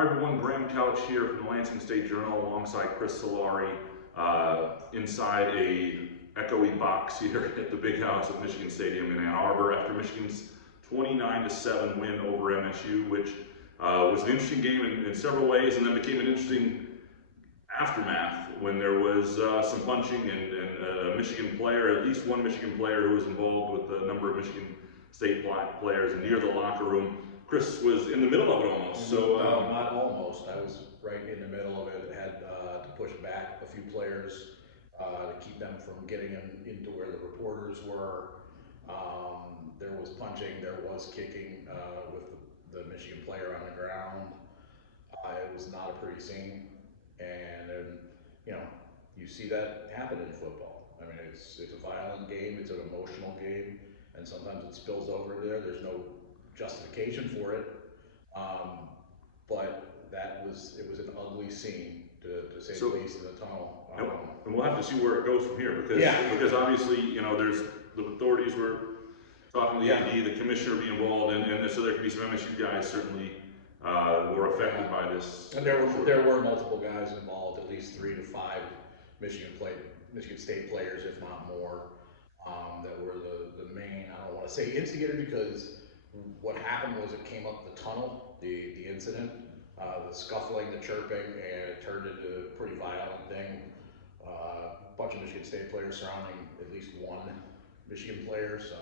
Hi everyone, Graham Couch here from the Lansing State Journal alongside Chris Solari inside a echoey box here at the big house at Michigan Stadium in Ann Arbor after Michigan's 29-7 win over MSU, which was an interesting game in several ways, and then became an interesting aftermath when there was some punching and a Michigan player, at least one Michigan player who was involved with a number of Michigan State players near the locker room. Chris was in the middle of it almost. So not almost. I was right in the middle of it. Had to push back a few players to keep them from getting into where the reporters were. There was punching. There was kicking with the Michigan player on the ground. It was not a pretty scene, and you see that happen in football. I mean, it's a violent game. It's an emotional game, and sometimes it spills over there. There's no justification for it, but it was an ugly scene to say the least in the tunnel. And we'll have to see where it goes from here because obviously there's the authorities were talking to the AD, the commissioner be involved, and so there could be some MSU guys certainly were affected by this. And there were multiple guys involved, at least 3 to 5 Michigan State players, if not more, that were the main. I don't want to say instigator because what happened was it came up the tunnel, the incident, the scuffling, the chirping, and it turned into a pretty violent thing. A bunch of Michigan State players surrounding at least one Michigan player. So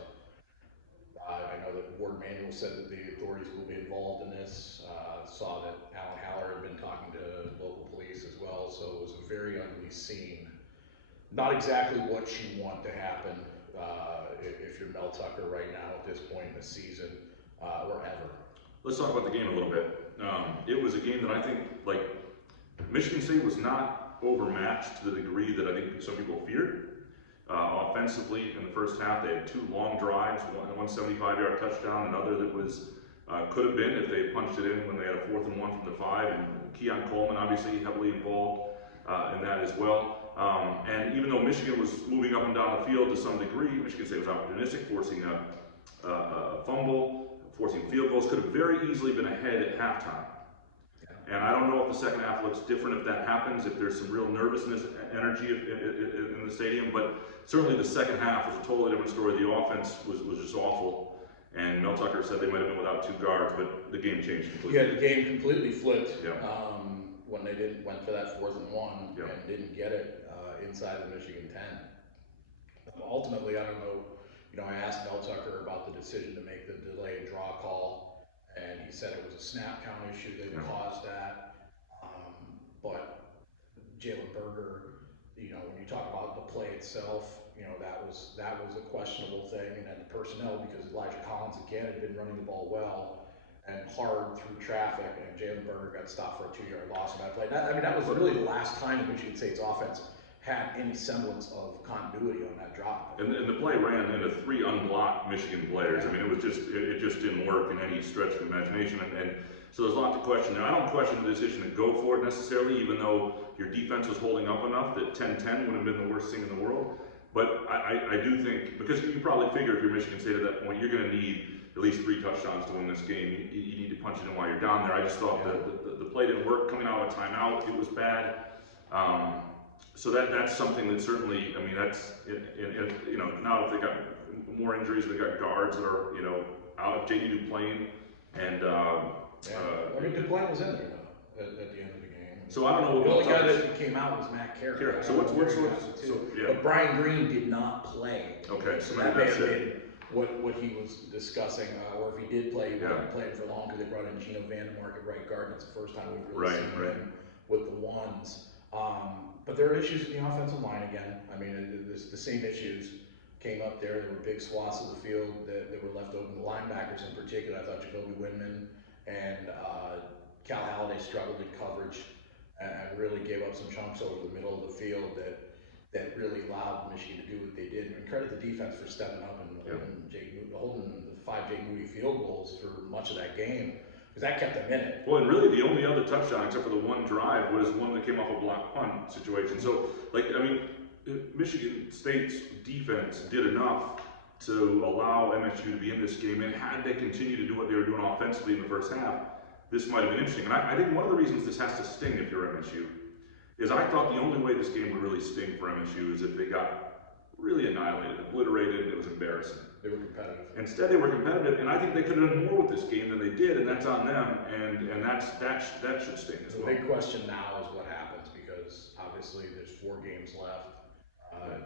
I know that Ward Manuel said that the authorities will be involved in this. Saw that Alan Haller had been talking to local police as well. So it was a very ugly scene. Not exactly what you want to happen if you're Mel Tucker right now at this point in the season or ever. Let's talk about the game a little bit. It was a game that I think, Michigan State was not overmatched to the degree that I think some people feared. Offensively, in the first half, they had 2 long drives, one 75-yard touchdown, another that was could have been if they punched it in when they had a 4th and 1 from the 5, and Keon Coleman obviously heavily involved in that as well. And even though Michigan was moving up and down the field to some degree, Michigan State was opportunistic, forcing a fumble, forcing field goals, could have very easily been ahead at halftime. And I don't know if the second half looks different if that happens, if there's some real nervousness, energy in the stadium, but certainly the second half was a totally different story. The offense was just awful, and Mel Tucker said they might have been without 2 guards, but the game changed completely. Yeah, the game completely flipped Yeah. when they went for that 4th and 1 Yeah. and didn't get it inside the Michigan 10. Ultimately, I don't know. I asked Mel Tucker about the decision to make the delay and draw call, and he said it was a snap count issue that caused that. But Jalen Berger, when you talk about the play itself, that was a questionable thing, and then the personnel, because Elijah Collins again had been running the ball well and hard through traffic, and Jalen Berger got stopped for a 2-yard loss on that play. That was really the last time that Michigan State's offense had any semblance of continuity on that drop. And the play ran into 3 unblocked Michigan players. I mean, it just didn't work in any stretch of the imagination. And so there's a lot to question there. I don't question the decision to go for it necessarily, even though your defense was holding up enough that 10-10 would have been the worst thing in the world. But I do think, because you probably figure if you're Michigan State at that point, you're going to need at least 3 touchdowns to win this game. You need to punch it in while you're down there. I just thought the play didn't work. Coming out of a timeout, it was bad. So that's something that certainly, I mean, that's, now if they got more injuries, they got guards that are, out of JD Duplain, and Duplain was in there though at the end of the game. So I don't know what the only guy that came out was Matt Carroll. So what's But Brian Green did not play. Okay, so that may have been what he was discussing, or if he did play, he wasn't playing for long because they brought in Gino Vandermark at right guard. That's the first time we've really seen him with the ones. But there are issues in the offensive line again. I mean, the same issues came up there. There were big swaths of the field that were left open. The linebackers in particular, I thought Jacoby Windman and Cal Halliday struggled in coverage and really gave up some chunks over the middle of the field that really allowed Michigan to do what they did. And credit the defense for stepping up and holding the 5 Jake Moody field goals for much of that game, because that kept them in it. Well, and really the only other touchdown, except for the one drive, was one that came off a block punt situation. So, Michigan State's defense did enough to allow MSU to be in this game, and had they continued to do what they were doing offensively in the first half, this might have been interesting. And I think one of the reasons this has to sting if you're MSU is I thought the only way this game would really sting for MSU is if they got really annihilated, obliterated, and it was embarrassing. They were competitive. Instead, they were competitive, and I think they could have done more with this game than they did, and that's on them, and that should sting as The well. big question now is what happens, because obviously there's 4 games left,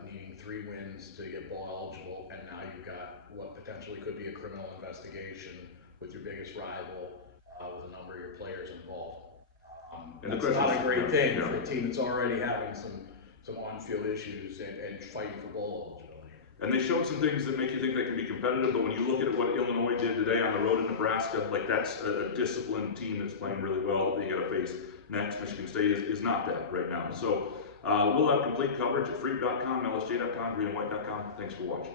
needing 3 wins to get bowl eligible, and now you've got what potentially could be a criminal investigation with your biggest rival, with a number of your players involved. And the That's not a great thing yeah. for a team that's already having some on-field issues and fighting for bowl eligibility. And they showed some things that make you think they can be competitive, but when you look at what Illinois did today on the road in Nebraska, like that's a disciplined team that's playing really well that they got to face next. Michigan State is not that right now. So we'll have complete coverage at freak.com, lsj.com, greenandwhite.com. Thanks for watching.